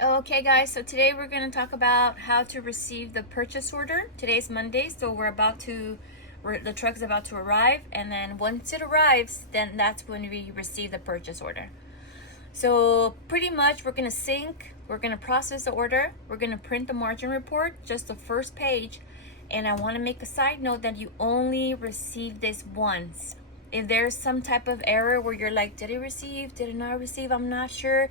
Okay guys, so today we're going to talk about how to receive the purchase order. Today's Monday, so the truck's about to arrive, and then once it arrives, then that's when we receive the purchase order. So pretty much we're going to we're going to process the order, we're going to print the margin report, just the first page, and I want to make a side note that you only receive this once. If there's some type of error where you're like, did it not receive, I'm not sure,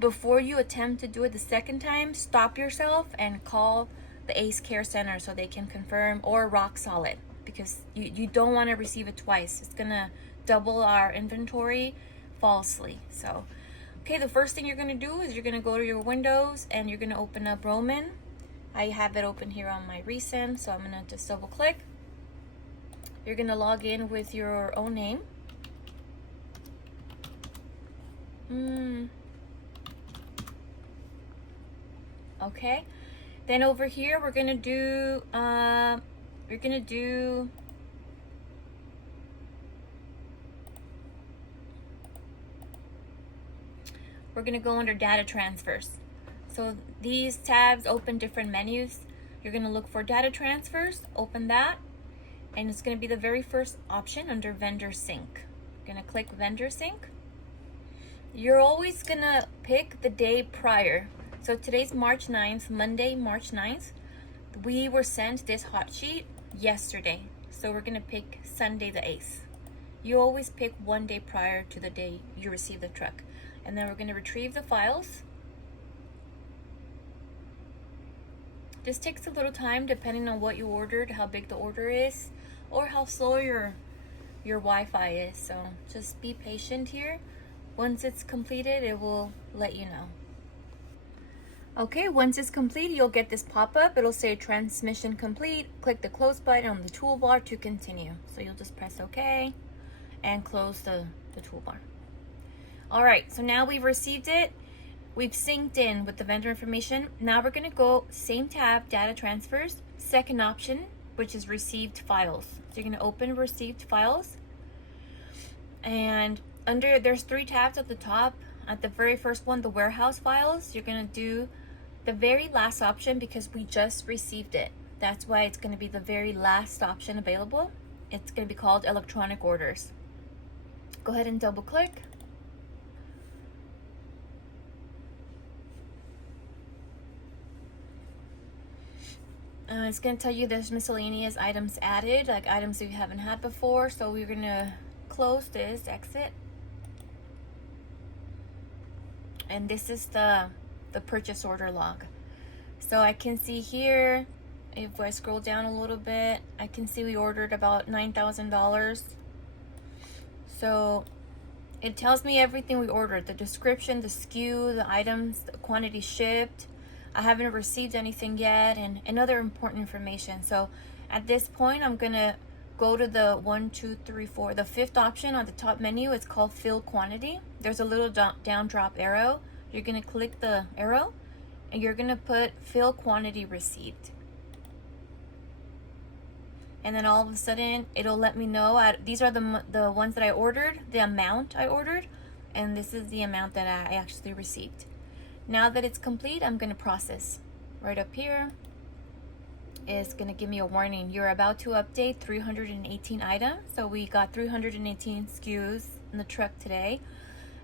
before you attempt to do it the second time, stop yourself and call the ACE Care Center so they can confirm, or RockSolid, because you don't want to receive it twice. It's gonna double our inventory falsely. So, okay, the first thing you're gonna do is you're gonna go to your Windows and you're gonna open up Roman. I have it open here on my recent, so I'm gonna just double click. You're gonna log in with your own name. Okay, then over here we're gonna do we're gonna go under data transfers. So these tabs open different menus. You're gonna look for data transfers, open that, and it's gonna be the very first option under vendor sync. You're gonna click vendor sync. You're always gonna pick the day prior. So today's March 9th, Monday, March 9th. We were sent this hot sheet yesterday. So we're gonna pick Sunday the 8th. You always pick one day prior to the day you receive the truck. And then we're gonna retrieve the files. This takes a little time depending on what you ordered, how big the order is, or how slow your Wi-Fi is. So just be patient here. Once it's completed, it will let you know. Okay, once it's complete, you'll get this pop-up. It'll say transmission complete. Click the close button on the toolbar to continue. So you'll just press OK and close the toolbar. All right, so now we've received it. We've synced in with the vendor information. Now we're gonna go same tab, data transfers, second option, which is received files. So you're gonna open received files, and there's 3 tabs at the top. At the very first one, the warehouse files, you're gonna do the very last option because we just received it. That's why it's gonna be the very last option available. It's gonna be called electronic orders. Go ahead and double click. It's going to tell you there's miscellaneous items added, like items that you haven't had before. So we're going to close this, exit. And this is the purchase order log. So I can see here, if I scroll down a little bit, I can see we ordered about $9,000. So it tells me everything we ordered, the description, the SKU, the items, the quantity shipped. I haven't received anything yet, and other important information. So at this point, I'm gonna go to the 1, 2, 3, 4, the 5th option on the top menu. It's called fill quantity. There's a little down drop arrow. You're gonna click the arrow and you're gonna put fill quantity received. And then all of a sudden it'll let me know, these are the ones that I ordered, the amount I ordered, and this is the amount that I actually received. Now that it's complete, I'm gonna process. Right up here, it's gonna give me a warning. You're about to update 318 items. So we got 318 SKUs in the truck today.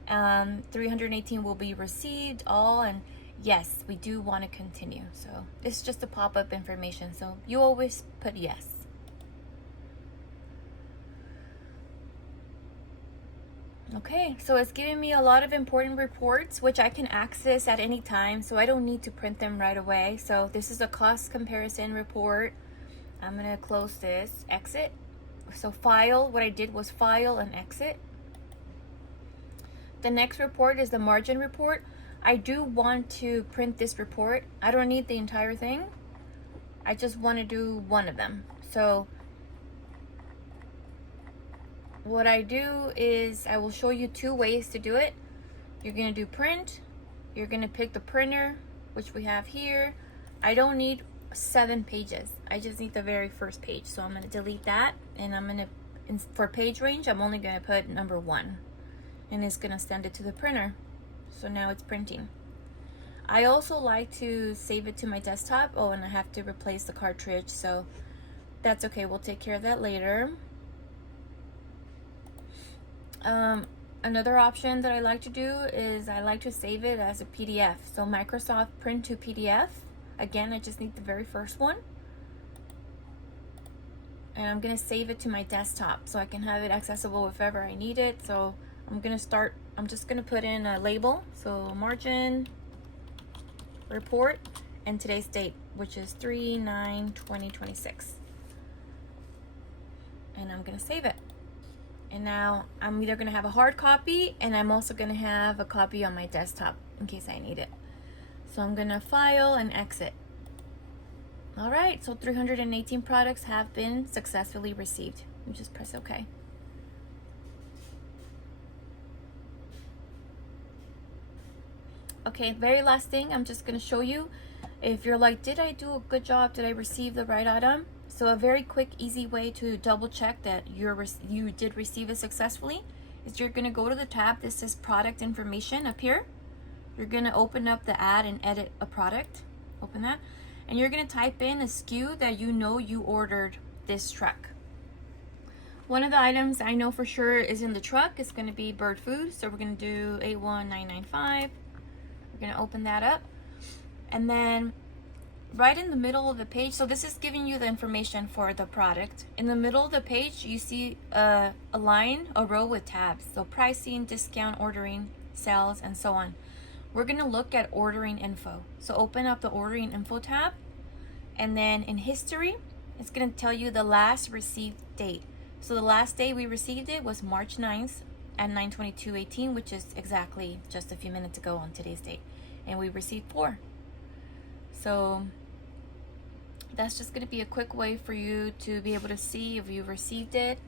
318 will be received all, and yes, we do want to continue. So it's just a pop-up information. So you always put yes. Okay, so it's giving me a lot of important reports, which I can access at any time, so I don't need to print them right away. So this is a cost comparison report. I'm gonna close this, exit. So file, what I did was file and exit. The next report is the margin report. I do want to print this report. I don't need the entire thing. I just want to do one of them. So what I do is I will show you 2 ways to do it. You're going to do print. You're going to pick the printer, which we have here. I don't need 7 pages. I just need the very first page. So I'm going to delete that, and I'm going to, for page range, I'm only going to put number 1, and it's going to send it to the printer. So now it's printing. I also like to save it to my desktop. Oh, and I have to replace the cartridge, so that's okay. We'll take care of that later. Another option that I like to do is I like to save it as a PDF. So Microsoft Print to PDF. Again, I just need the very first one. And I'm gonna save it to my desktop so I can have it accessible if ever I need it. So I'm just gonna put in a label. So margin, report, and today's date, which is 3/9/2026. And I'm gonna save it. And now I'm either gonna have a hard copy, and I'm also gonna have a copy on my desktop in case I need it. So I'm gonna file and exit. All right, so 318 products have been successfully received. You just press OK. Okay, very last thing, I'm just gonna show you if you're like, did I do a good job? Did I receive the right item? So a very quick, easy way to double check that you did receive it successfully is you're gonna go to the tab that says product information up here. You're gonna open up the add and edit a product. Open that. And you're gonna type in a SKU that you know you ordered this truck. One of the items I know for sure is in the truck is gonna be bird food. So we're gonna do 81995. We're gonna open that up. And then right in the middle of the page, so this is giving you the information for the product. In the middle of the page, you see a line, a row with tabs. So pricing, discount, ordering, sales, and so on. We're gonna look at ordering info. So open up the ordering info tab, and then in history, it's gonna tell you the last received date. So the last day we received it was March 9th at 9/22/18, which is exactly just a few minutes ago on today's date. And we received 4. So that's just gonna be a quick way for you to be able to see if you received it